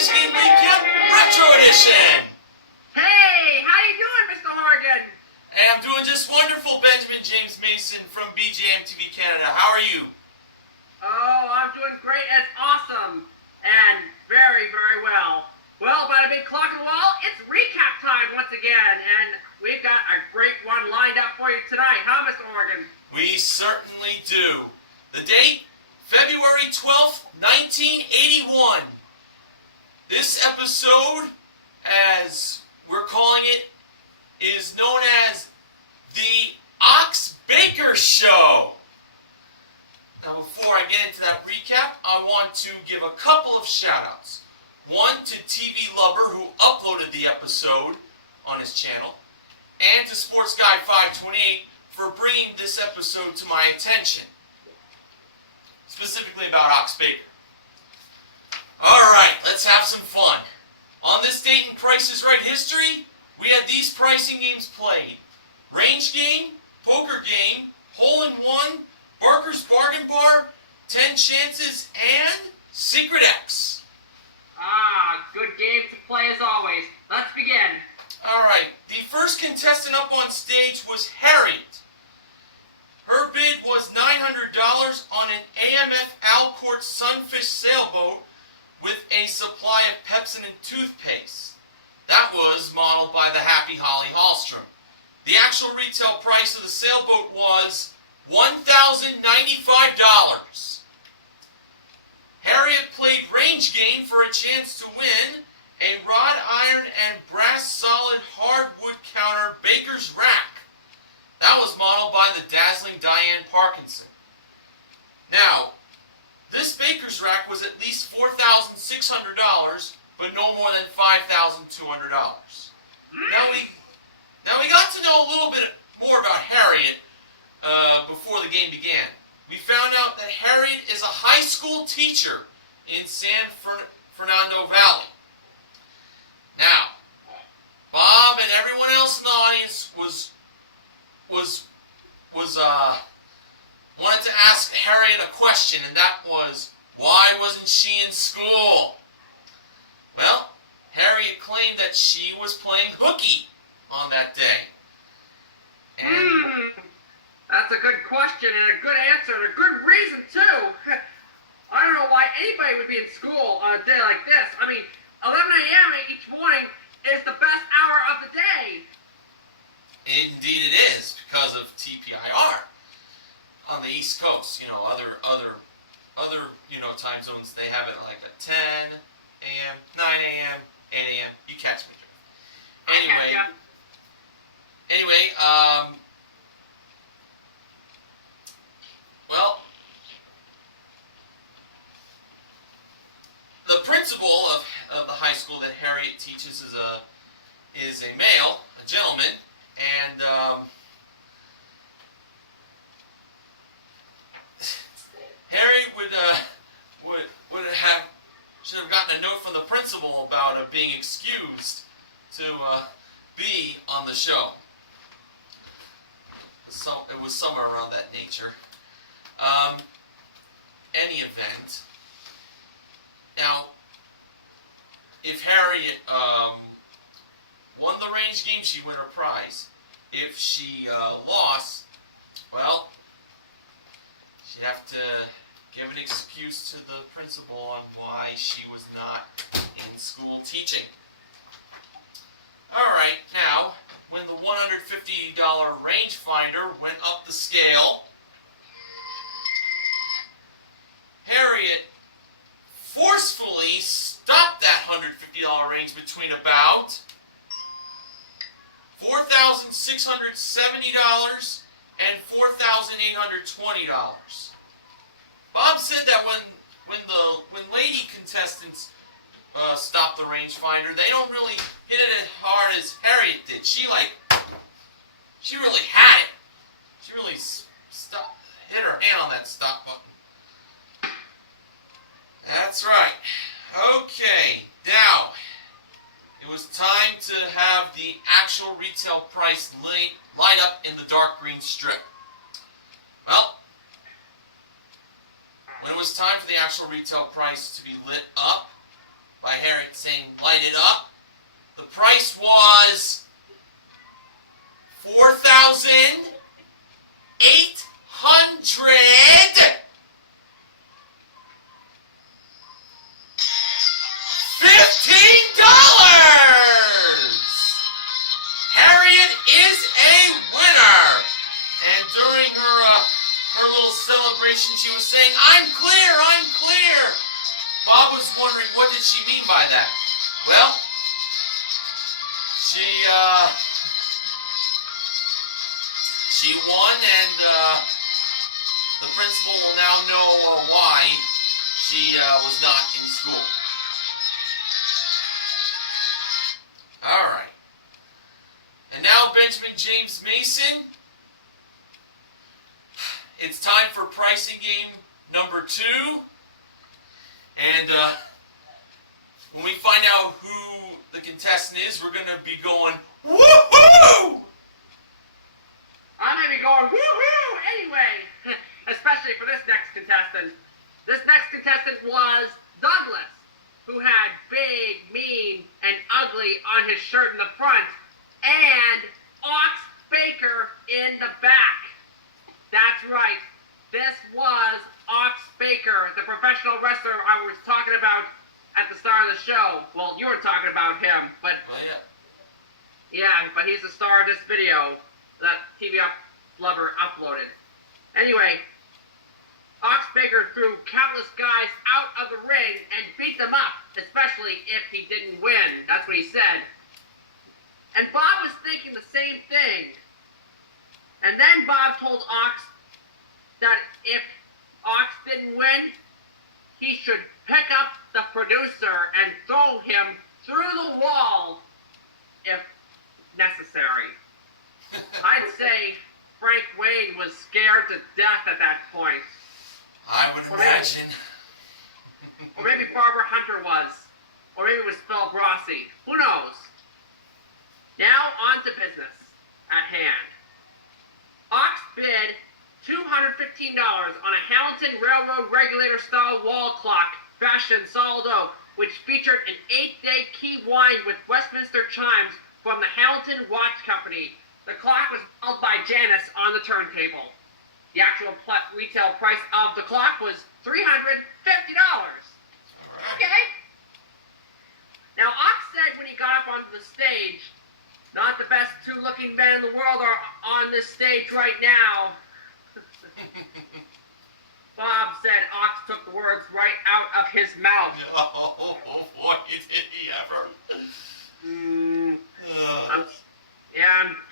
Price Game Recap Retro Edition! Hey, how you doing, Mr. Horgan? Hey, I'm doing just wonderful, Benjamin James Mason from BGM TV Canada. How are you? Oh, I'm doing great. It's awesome. And very, very well. Well, by the big clock on the wall, it's recap time once again. And we've got a great one lined up for you tonight, huh, Mr. Horgan? We certainly do. The date? February 12th, 1981. This episode, as we're calling it, is known as the Ox Baker Show. Now, before I get into that recap, I want to give a couple of shout-outs. One to TV Lover, who uploaded the episode on his channel, and to Sports Guy 528 for bringing this episode to my attention, specifically about Ox Baker. Alright, let's have some fun. On this date in Price is Right history, we had these pricing games played. Range Game, Poker Game, Hole in One, Barker's Bargain Bar, 10 Chances, and Secret X. Ah, good game to play as always. Let's begin. Alright, the first contestant up on stage was Harriet. Her bid was $900 on an AMF Alcourt Sunfish sailboat with a supply of Pepsodent toothpaste. That was modeled by the Happy Holly Hallstrom. The actual retail price of the sailboat was $1,095. Harriet played Range Game for a chance to win a wrought iron and brass solid hardwood counter Baker's Rack. That was modeled by the dazzling Diane Parkinson. Now, this Baker's Rack was at least $4,600, but no more than $5,200. Now we got to know a little bit more about Harriet before the game began. We found out that Harriet is a high school teacher in San Fernando Valley. Now, Bob and everyone else in the audience wanted to ask Harriet a question, and that was, why wasn't she in school? Well, Harriet claimed that she was playing hooky on that day. And That's a good question and a good answer and a good reason, too. I don't know why anybody would be in school on a day like this. I mean, 11 a.m. each morning is the best hour of the day. indeed it is, because of TPIR on the East Coast. You know, other time zones, they have it like at 10 a.m., 9 a.m., 8 a.m. You catch me. Anyway, well, the principal of the high school that Harriet teaches is a male, a gentleman, and Harriet should have gotten a note from the principal about being excused to be on the show. So it was somewhere around that nature. Any event. Now, if Harriet won the range game, she'd win her prize. If she lost, well, she'd have to give an excuse to the principal on why she was not in school teaching. Alright, now, when the $150 rangefinder went up the scale, Harriet forcefully stopped that $150 range between about $4,670 and $4,820. Bob said that when lady contestants stop the rangefinder, they don't really hit it as hard as Harriet did. She really had it. She really hit her hand on that stop button. That's right. Okay, now it was time to have the actual retail price light up in the dark green strip. Well, when it was time for the actual retail price to be lit up by Harriet saying, light it up. The price was $4,800. Harriet is a winner. And during her little celebration, she was saying, I'm clear, I'm clear. Bob was wondering, what did she mean by that? Well, she won, and the principal will now know why she was not in school. All right. And now Benjamin James Mason. It's time for pricing game number 2. And when we find out who the contestant is, we're going to be going, woohoo! I'm going to be going, woohoo! Anyway, especially for this next contestant. This next contestant was Douglas, who had big, mean, and ugly on his shirt in the front, and Ox Baker in the back. That's right. This was Ox Baker, the professional wrestler I was talking about at the start of the show. Well, you were talking about him, but... Oh, yeah. Yeah, but he's the star of this video that TPIR Lover uploaded. Anyway, Ox Baker threw countless guys out of the ring and beat them up, especially if he didn't win. That's what he said. And Bob was thinking the same thing. And then Bob told Ox that if Ox didn't win, he should pick up the producer and throw him through the wall if necessary. I'd say Frank Wayne was scared to death at that point. I would imagine. Or maybe Barbara Hunter was. Or maybe it was Phil Grossi. Who knows? Now on to business at hand. Ox bid $215 on a Hamilton Railroad regulator-style wall clock fashioned in solid oak, which featured an 8-day key wind with Westminster chimes from the Hamilton Watch Company. The clock was held by Janice on the turntable. The actual retail price of the clock was $350. Okay? Now, Ox said when he got up onto the stage, not the best two-looking men in the world are on this stage right now. Bob said Ox took the words right out of his mouth. Oh boy, did he ever.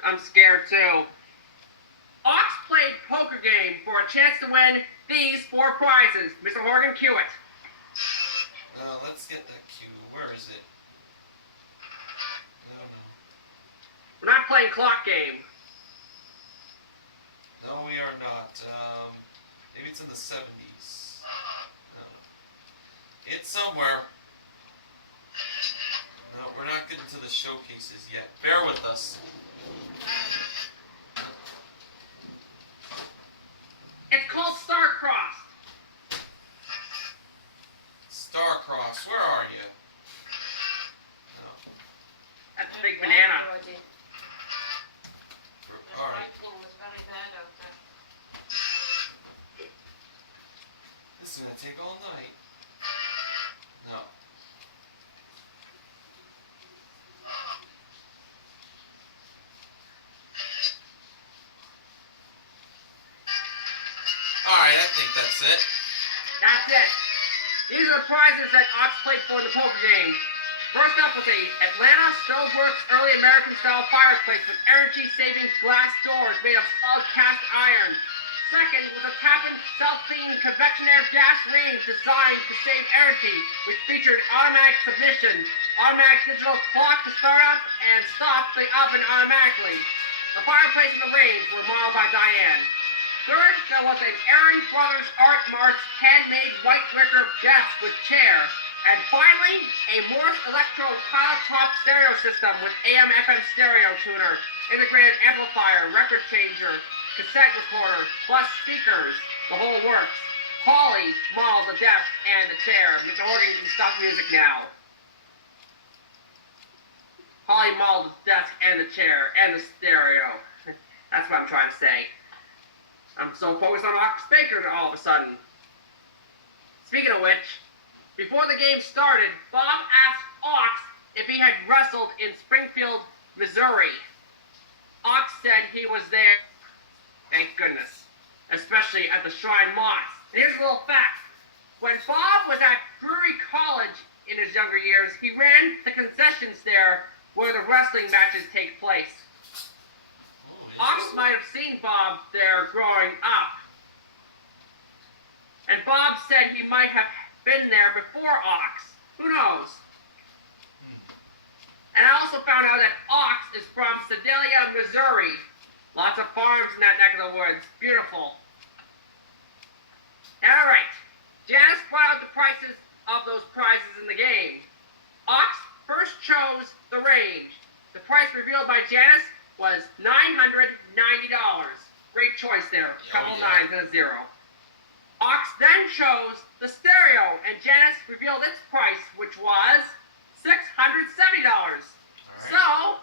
I'm scared too. Ox played poker game for a chance to win these 4 prizes. Mr. Horgan, cue it. Let's get that cue. Where is it? No. We're not playing clock game. No, we are not. Maybe it's in the 70s. No. It's somewhere. No, we're not getting to the showcases yet. Bear with us. It's called Star-Crossed. Star-Crossed, where are you? No. That's a big banana. All right. This is gonna take all night. No. Alright, I think that's it. That's it. These are the prizes that Ox played for in the poker game. First up was a Atlanta Stoveworks early American-style fireplace with energy-saving glass doors made of solid cast iron. Second was a Tappan self-cleaning convection air gas range designed to save energy, which featured automatic submission, automatic digital clock to start up and stop the oven automatically. The fireplace and the range were modeled by Diane. Third, there was an Aaron Brothers Art March handmade white wicker desk with chair. And finally, a Morse Electro pilot-top stereo system with AM/FM stereo tuner, integrated amplifier, record changer, cassette recorder, plus speakers, the whole works. Paulie modeled the desk and the chair. Mr. Horgan, you can stop music now. Holly mauled the desk and the chair and the stereo. That's what I'm trying to say. I'm so focused on Ox Baker all of a sudden. Speaking of which, before the game started, Bob asked Ox if he had wrestled in Springfield, Missouri. Ox said he was there. Thank goodness. Especially at the Shrine Moss. And here's a little fact. When Bob was at Drury College in his younger years, he ran the concessions there where the wrestling matches take place. Ox might have seen Bob there growing up. And Bob said he might have been there before Ox. Who knows? And I also found out that Ox is from Sedalia, Missouri. Lots of farms in that neck of the woods. Beautiful. Alright. Janice brought out the prices of those prizes in the game. Ox first chose the range. The price revealed by Janice was $990. Great choice there. Couple nines and a zero. Ox then chose the stereo, and Janice revealed its price, which was $670. Right. So,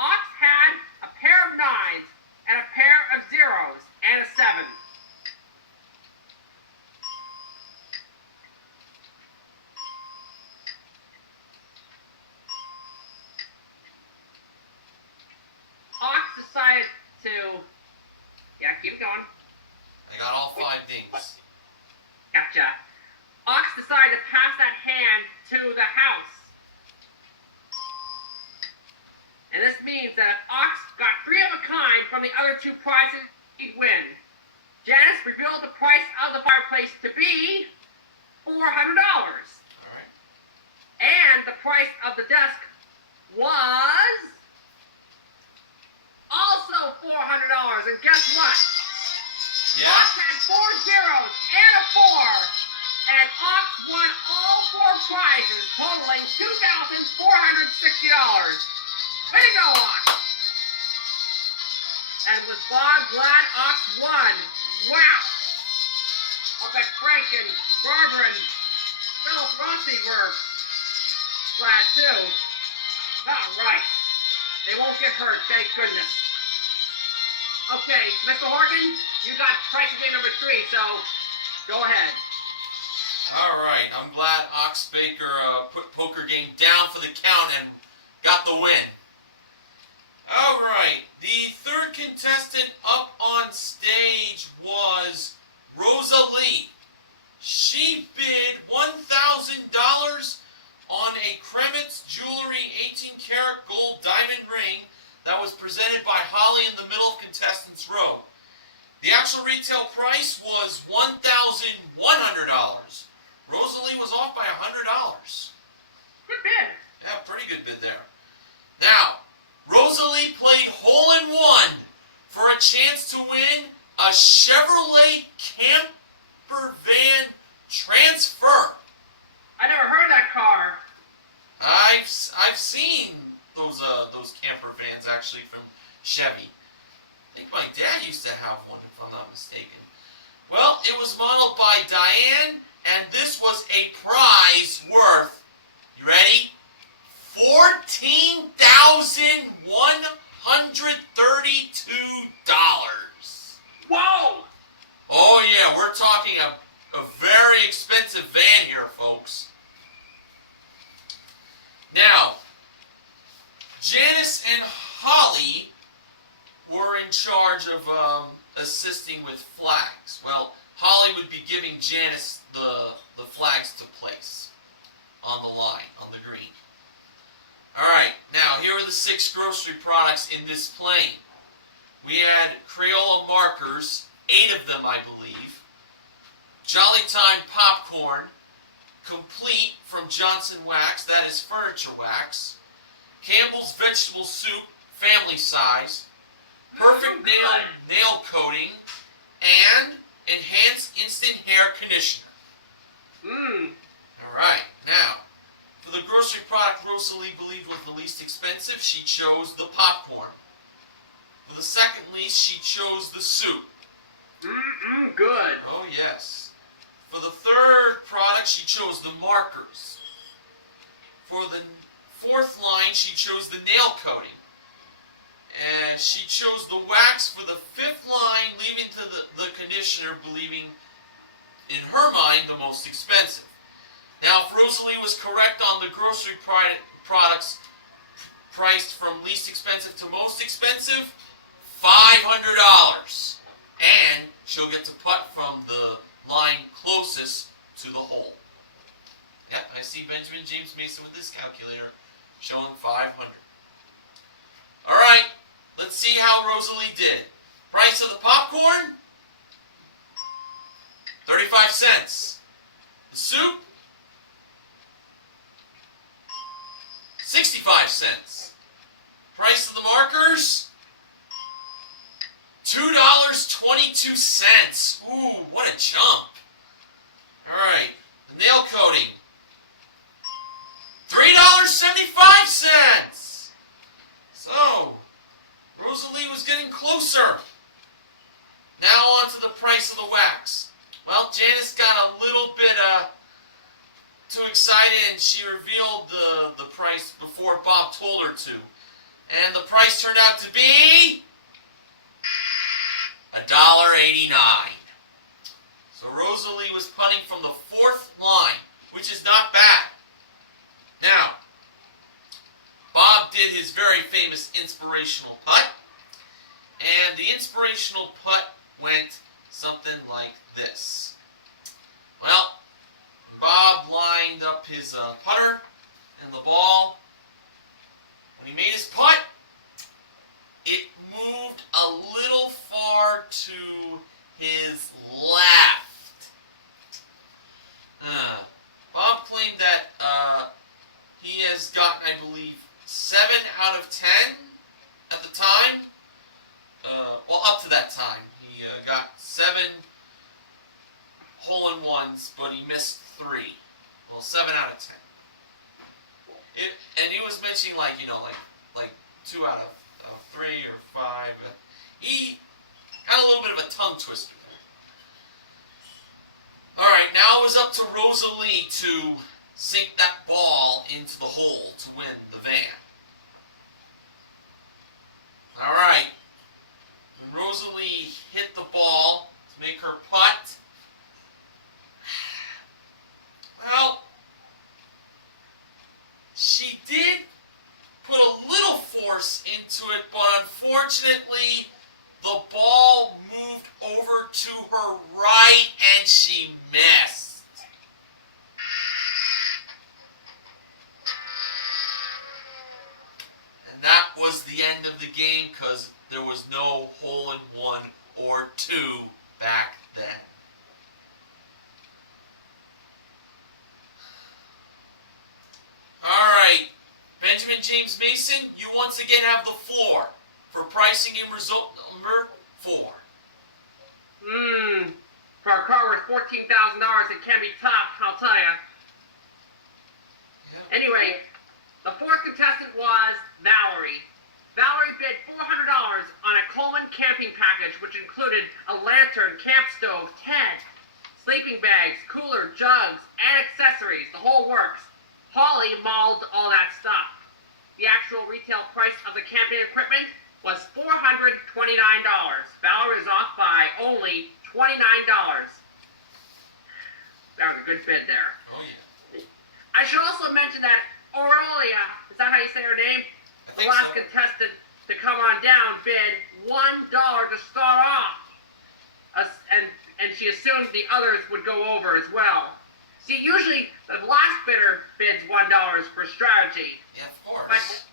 Ox had a pair of nines and a pair of zeros and a seven. Ox decided to... Yeah, keep it going. I got all 5 dings. Gotcha. Ox decided to pass that hand to the house. And this means that if Ox got 3 of a kind from the other 2 prizes, he'd win. Janice revealed the price of the fireplace to be $400. Alright. And the price of the desk was also $400. And guess what? Yeah. Ox had 4 zeros and a 4. And Ox won all 4 prizes, totaling $2,460. Way to go, Ox! And was Bob glad Ox won? Wow! I'll bet Frank and Barbara and Phil Frosty were glad too. All right. They won't get hurt, thank goodness. Okay, Mr. Horgan, you got price of game number 3, so go ahead. Alright, I'm glad Ox Baker put Poker Game down for the count and got the win. Alright, the third contestant up on stage was Rosalie. She bid $1,000 on a Kremitz Jewelry 18-karat gold diamond ring that was presented by Holly in the middle of contestants' row. The actual retail price was $1,100. Rosalie was off by $100. Good bid. Yeah, pretty good bid there. Now, Rosalie played hole-in-one for a chance to win a Chevrolet camper van transfer. I never heard of that car. I've seen those camper vans actually from Chevy. I think my dad used to have one, if I'm not mistaken. Well, it was modeled by Diane, and this was a prize worth, you ready? $14,132. Whoa! Oh yeah, we're talking a very expensive van here, folks. Now, Janice and Holly were in charge of assisting with flags. Well, Holly would be giving Janice the flags to place on the line, on the green. Alright, now here are the 6 grocery products in this plane. We had Crayola markers, 8 of them I believe. Jolly Time popcorn, complete from Johnson Wax, that is furniture wax. Campbell's vegetable soup, family size. Perfect nail coating, and enhanced instant hair conditioner. Alright, now, for the grocery product Rosalie believed was the least expensive, she chose the popcorn. For the second least, she chose the soup. Good. Oh yes. For the third product, she chose the markers. For the fourth line, she chose the nail coating. And she chose the wax for the fifth line, leaving to the conditioner, believing, in her mind, the most expensive. Now, if Rosalie was correct on the grocery products priced from least expensive to most expensive, $500. And she'll get to putt from the line closest to the hole. Yep, I see Benjamin James Mason with this calculator showing 500. All right, let's see how Rosalie did. Price of the popcorn, 35 cents. The soup, 65 cents. Price of the markers, $2.22. Ooh, what a jump. All right, the nail coating, $3.75. So, Rosalie was getting closer. Now on to the price of the wax. Well, Janice got a little bit too excited and she revealed the price before Bob told her to. And the price turned out to be $1.89. So Rosalie was putting from the fourth line, which is not bad. Now, Bob did his very famous inspirational putt, and the inspirational putt went something like this. Well, Bob lined up his putter and the ball. When he made his putt, it moved a little far to his left. Bob claimed that he has gotten, I believe, 7 out of 10 at the time. Well, up to that time. He got 7 hole-in-ones, but he missed 3. Well, 7 out of 10. And he was mentioning, like 2 out of 3 or 5. But he had a little bit of a tongue twister there. All right, now it was up to Rosalie to sink that ball into the hole to win the van. All right. When Rosalie hit the ball to make her putt, well, she did put a little force into it, but unfortunately, the ball moved over to her right and she missed. And that was the end of the game because there was no hole-in-one or 2 back then. All right, Benjamin James Mason, you once again have the floor for pricing in result number 4. For a car worth $14,000, it can be tough, I'll tell you. Yeah. Anyway, the fourth contestant was Valerie. Valerie bid $400 on a Coleman camping package, which included a lantern, camp stove, tent, sleeping bags, cooler, jugs, and accessories, the whole works. Holly mauled all that stuff. The actual retail price of the camping equipment was $429. Valerie was off by only $29. That was a good bid there. Oh, yeah. I should also mention that Aurelia, is that how you say her name? The last contestant to come on down bid $1 to start off. And she assumed the others would go over as well. See, usually the last bidder bids $1 for strategy. Yeah, of course. But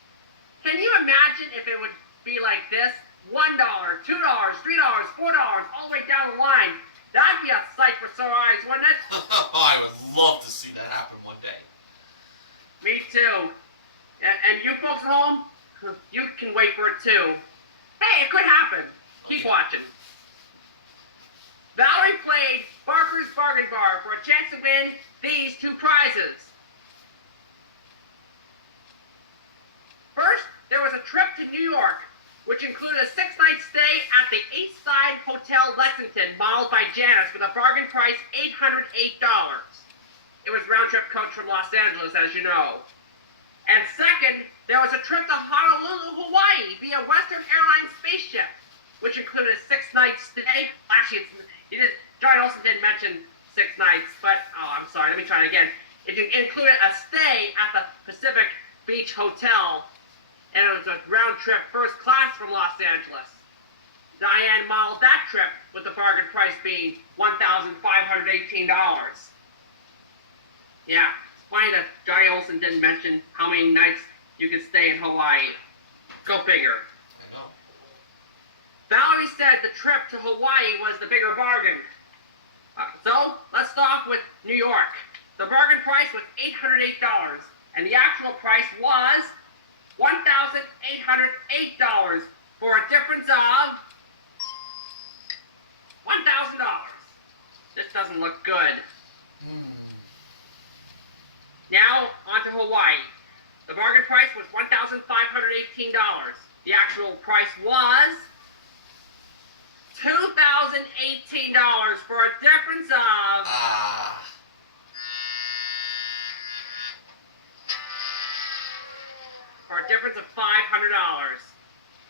can you imagine if it would be like this? $1, $2, $3, $4, all the way down the line. That'd be a sight for sore eyes, wouldn't it? I would love to see that happen one day. Me too. And you folks at home, you can wait for it too. Hey, it could happen. Keep watching. Valerie played Barker's Bargain Bar for a chance to win these 2 prizes. First, there was a trip to New York, which included a 6-night stay at the Eastside Hotel Lexington, modeled by Janice, with a bargain price $808. It was round-trip coach from Los Angeles, as you know. And second, there was a trip to Honolulu, Hawaii via Western Airlines spaceship, which included a 6-night stay. Actually, Johnny Olson didn't mention 6 nights, but, I'm sorry, let me try it again. It included a stay at the Pacific Beach Hotel, and it was a round trip first class from Los Angeles. Diane modeled that trip with the bargain price being $1,518. Yeah, it's funny that Johnny Olson didn't mention how many nights you can stay in Hawaii. Go figure. I know. Valerie said the trip to Hawaii was the bigger bargain. So, let's start with New York. The bargain price was $808, and the actual price was $1,808 for a difference of $1,000. This doesn't look good. Now, on to Hawaii. The bargain price was $1,518. The actual price was $2,018 for a difference of... For a difference of $500.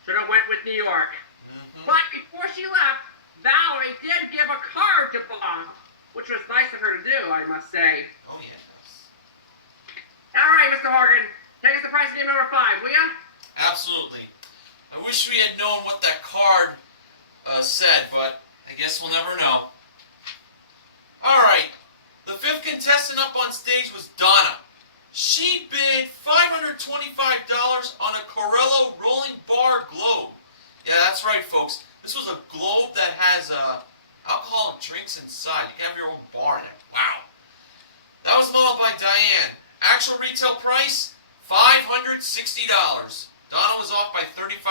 Should have went with New York. But before she left, Valerie did give a card to Bob, which was nice of her to do, I must say. Oh, yeah. All right, Mr. Horgan, take us to price game number 5, will ya? Absolutely. I wish we had known what that card said, but I guess we'll never know. All right. The 5th contestant up on stage was Donna. She bid $525 on a Corello rolling bar globe. Yeah, that's right, folks. This was a globe that has alcoholic drinks inside. You can have your own bar in it. Wow. That was modeled by Diane. Actual retail price, $560. Donna was off by $35.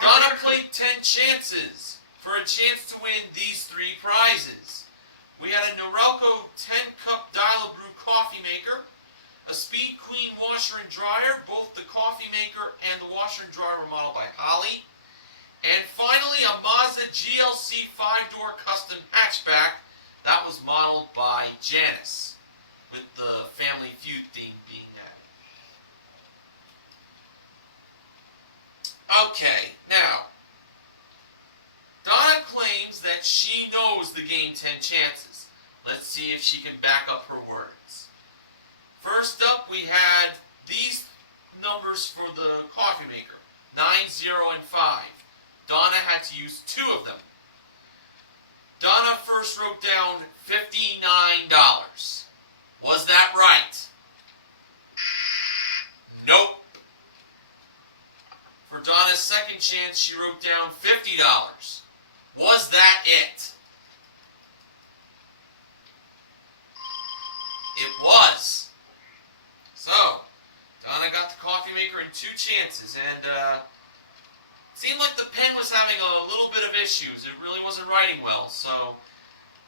Donna played 10 chances for a chance to win these 3 prizes. We had a Norelco 10-cup dial-a-brew coffee maker, a Speed Queen washer and dryer. Both the coffee maker and the washer and dryer were modeled by Holly. And finally, a Mazda GLC 5-door custom hatchback. That was modeled by Janice, with the Family Feud theme being added. Okay, now, Donna claims that she knows the game 10 chances. Let's see if she can back up her words. First up, we had these numbers for the coffee maker, 9, 0, and 5. Donna had to use 2 of them. Donna first wrote down $59. Was that right? Nope. For Donna's second chance, she wrote down $50. Was that it? It was. So, Donna got the coffee maker in 2 chances, and it seemed like the pen was having a little bit of issues. It really wasn't writing well, so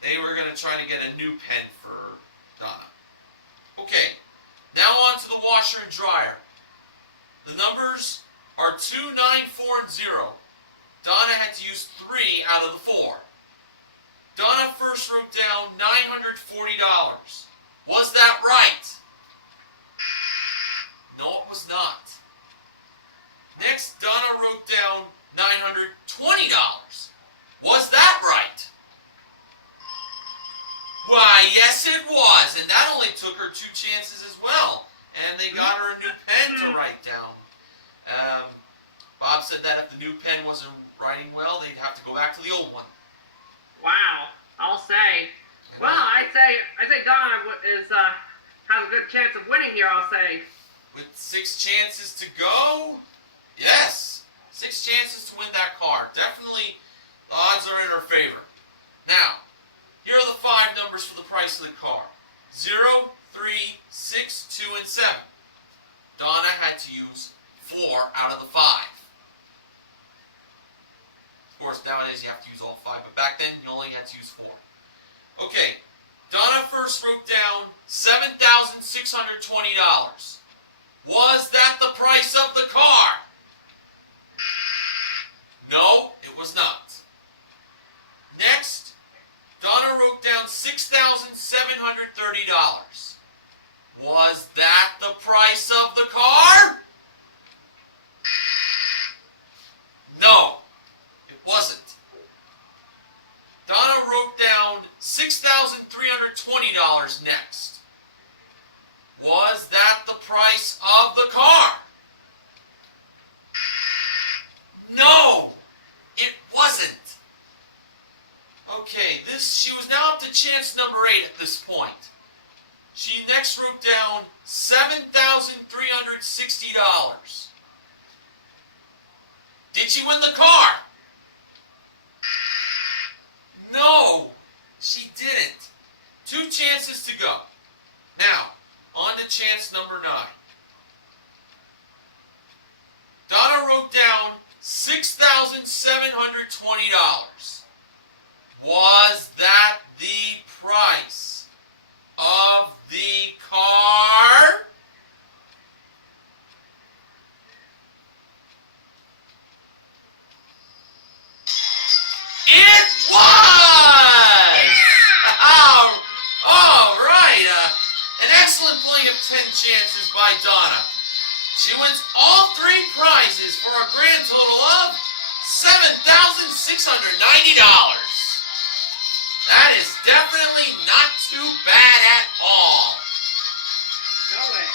they were going to try to get a new pen for Donna. Okay, now on to the washer and dryer. The numbers are 2, 9, 4, and 0. Donna had to use 3 out of the 4. Donna first wrote down $940. Was that right? No, it was not. Next, Donna wrote down $920. Was that right? Why, yes it was, and that only took her 2 chances as well. And they got her a new pen to write down. Bob said that if the new pen wasn't writing well, they'd have to go back to the old one. Wow, I'll say. Well, I'd say Donna has a good chance of winning here, I'll say. With 6 chances to go, yes, 6 chances to win that car. Definitely, the odds are in her favor. Now, here are the 5 numbers for the price of the car. 0, 3, 6, 2, and 7. Donna had to use 4 out of the 5. Of course, nowadays you have to use all 5, but back then you only had to use 4. Okay, Donna first wrote down $7,620. Was that the price of the car? No, it was not. Next, Donna wrote down $6,730. Was that the the price of the car? No, it wasn't. Donna wrote down $6,320 next. Was that the price of the car? No, it wasn't. Okay, she was now up to chance number 8 at this point. She next wrote down $7,360. Did she win the car? No, she didn't. 2 chances to go. Now, on to chance number 9. Donna wrote down $6,720. Was that the price of the car? It was! All right. An excellent playing of 10 chances by Donna. She wins all 3 prizes for a grand total of $7,690. That is definitely not too bad at all. No way.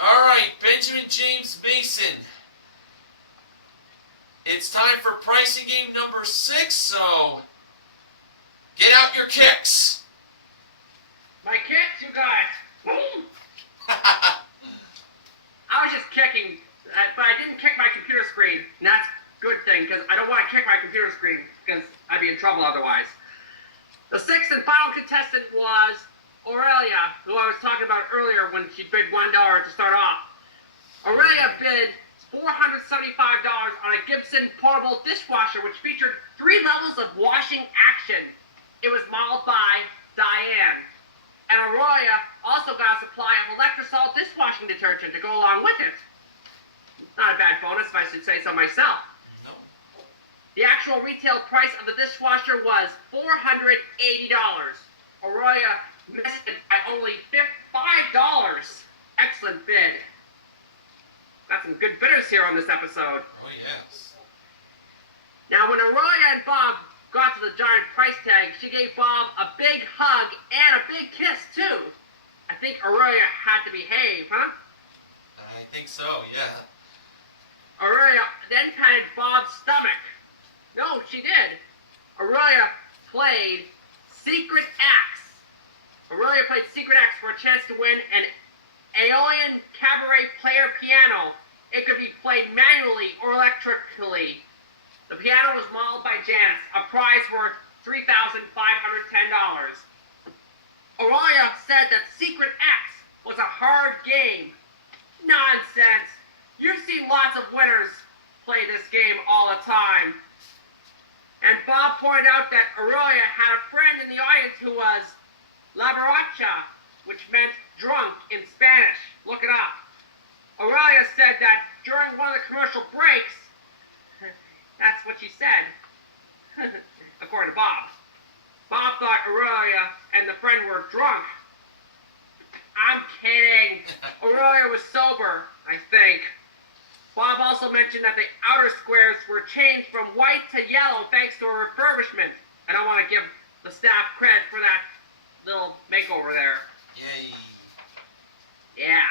All right, Benjamin James Mason. It's time for pricing game number 6, so get out your kicks. My kicks, you guys. I was just kicking, but I didn't kick my computer screen. And that's a good thing, because I don't want to kick my computer screen, because I'd be in trouble otherwise. The 6th and final contestant was Aurelia, who I was talking about earlier when she bid $1 to start off. Aurelia bid $475 on a Gibson portable dishwasher, which featured 3 levels of washing action. It was modeled by Diane. And Aurelia also got a supply of Electrosol dishwashing detergent to go along with it. Not a bad bonus, if I should say so myself. No. The actual retail price of the dishwasher was $480. Aurelia missed it by only $5. Excellent bid. Got some good bidders here on this episode. Oh, yes. Now, when Aurelia and Bob got to the giant price tag, she gave Bob a big hug and a big kiss, too. I think Aurelia had to behave, huh? I think so, yeah. Aurelia then patted Bob's stomach. No, she did. Aurelia played Secret X. Aurelia played Secret X for a chance to win an Aeolian Cabaret player piano. It could be played manually or electrically. The piano was modeled by Janice, a prize worth $3,510. Aurelia said that Secret X was a hard game. Nonsense. You've seen lots of winners play this game all the time. And Bob pointed out that Aurelia had a friend in the audience who was La Borracha, which meant drunk in Spanish. Look it up. Aurelia said that during one of the commercial breaks, that's what she said, according to Bob. Bob thought Aurelia and the friend were drunk. I'm kidding. Aurelia was sober, I think. Bob also mentioned that the outer squares were changed from white to yellow thanks to a refurbishment. And I want to give the staff credit for that little makeover there. Yay. Yeah.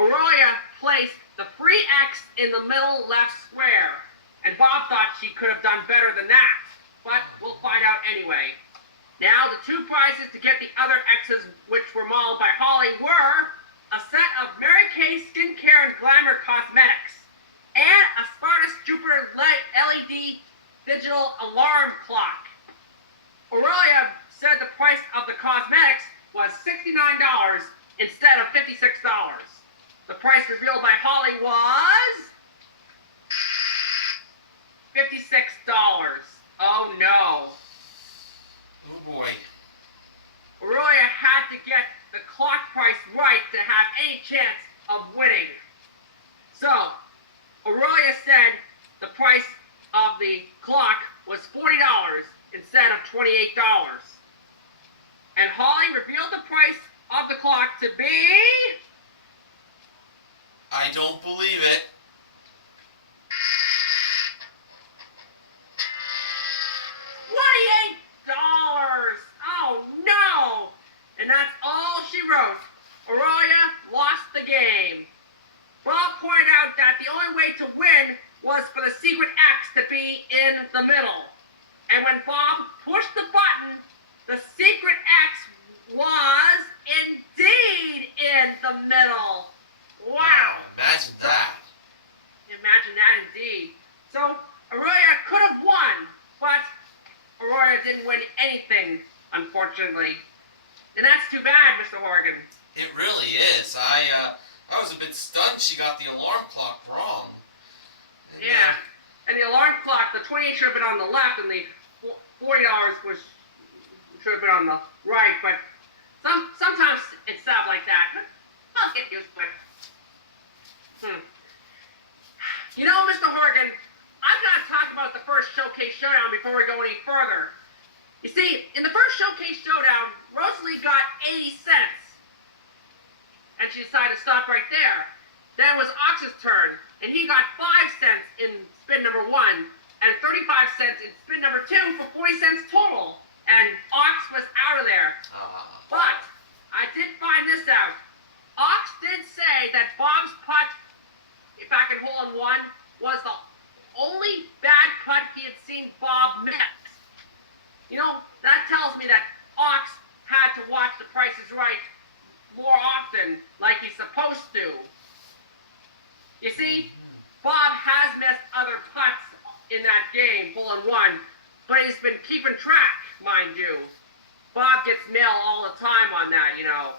Aurelia placed the free X in the middle left square. And Bob thought she could have done better than that. But we'll find out anyway. Now, the 2 prizes to get the other X's, which were modeled by Holly, were a set of Mary Kay Skincare and Glamour Cosmetics and a Spartus Jupiter LED digital alarm clock. Aurelia said the price of the cosmetics was $69 instead of $56. The price revealed by Holly was $56. Oh no. Oh boy. Aurelia had to get the clock price right to have any chance of winning. So, Aurelia said the price of the clock was $40 instead of $28. And Holly revealed the price of the clock to to be... I don't believe it. $28! Oh no! And that's all she wrote. Aurelia lost the game. Bob pointed out that the only way to win was for the secret X to be in the middle. And when Bob pushed the button, the secret X was indeed in the middle. Wow! Imagine that. Imagine that indeed. So Aurelia could have won, but Aurelia didn't win anything, unfortunately. And that's too bad, Mr. Horgan. It really is. I was a bit stunned she got the alarm clock wrong. And, Yeah. And the alarm clock, the 28 should have been on the left, and the $40 should have been on the right. But sometimes it's stuff like that. But I'll get used to it. You know, Mr. Horgan, I've got to talk about the first Showcase Showdown before we go any further. You see, in the first Showcase Showdown, Rosalie got 80 cents. And she decided to stop right there. Then it was Ox's turn, and he got 5 cents in spin number 1, and 35 cents in spin number 2 for 40 cents total. And Ox was out of there. But I did find this out. Ox did say that Bob's putt, back in hole in 1, was the only bad putt he had seen Bob miss. You know, that tells me that Ox had to watch The Price is Right more often, like he's supposed to. You see, Bob has missed other putts in that game, hole in 1, but he's been keeping track, mind you. Bob gets mail all the time on that, you know.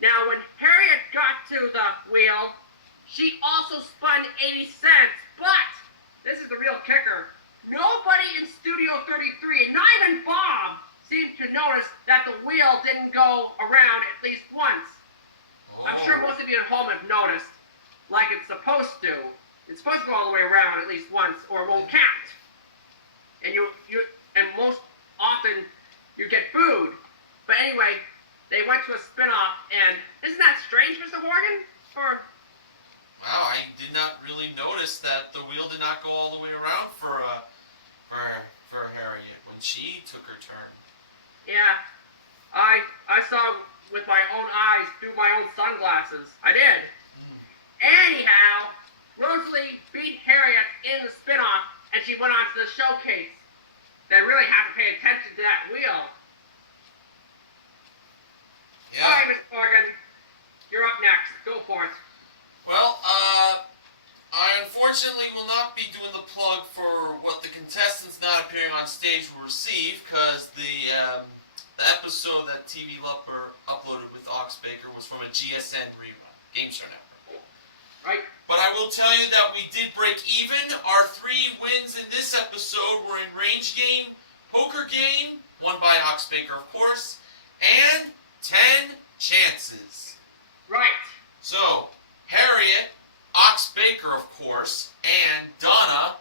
Now, when Harriet got to the wheel, she also spun 80 cents, but this is the real kicker. Nobody in Studio 33, not even Bob, seemed to notice that the wheel didn't go around at least once. I'm sure most of you at home have noticed, like it's supposed to. It's supposed to go all the way around at least once, or it won't count. And and most often you get booed. But anyway, they went to a spin-off, and isn't that strange, Mr. Horgan? Or wow, I did not really notice that the wheel did not go all the way around for Harriet when she took her turn. yeah, I saw with my own eyes through my own sunglasses. I did. Anyhow, Rosalie beat Harriet in the spin-off, and she went on to the showcase. They really have to pay attention to that wheel. Yeah. All right, Mr. Morgan, you're up next. Go for it. Well, I unfortunately will not be doing the plug for what the contestants not appearing on stage will receive, because the episode that TV Lumber uploaded with Ox Baker was from a GSN rerun, Game Show Network. Right. But I will tell you that we did break even. Our 3 wins in this episode were in range game, poker game, won by Ox Baker, of course, and 10 chances. Right. So, Harriet, Ox Baker, of course, and Donna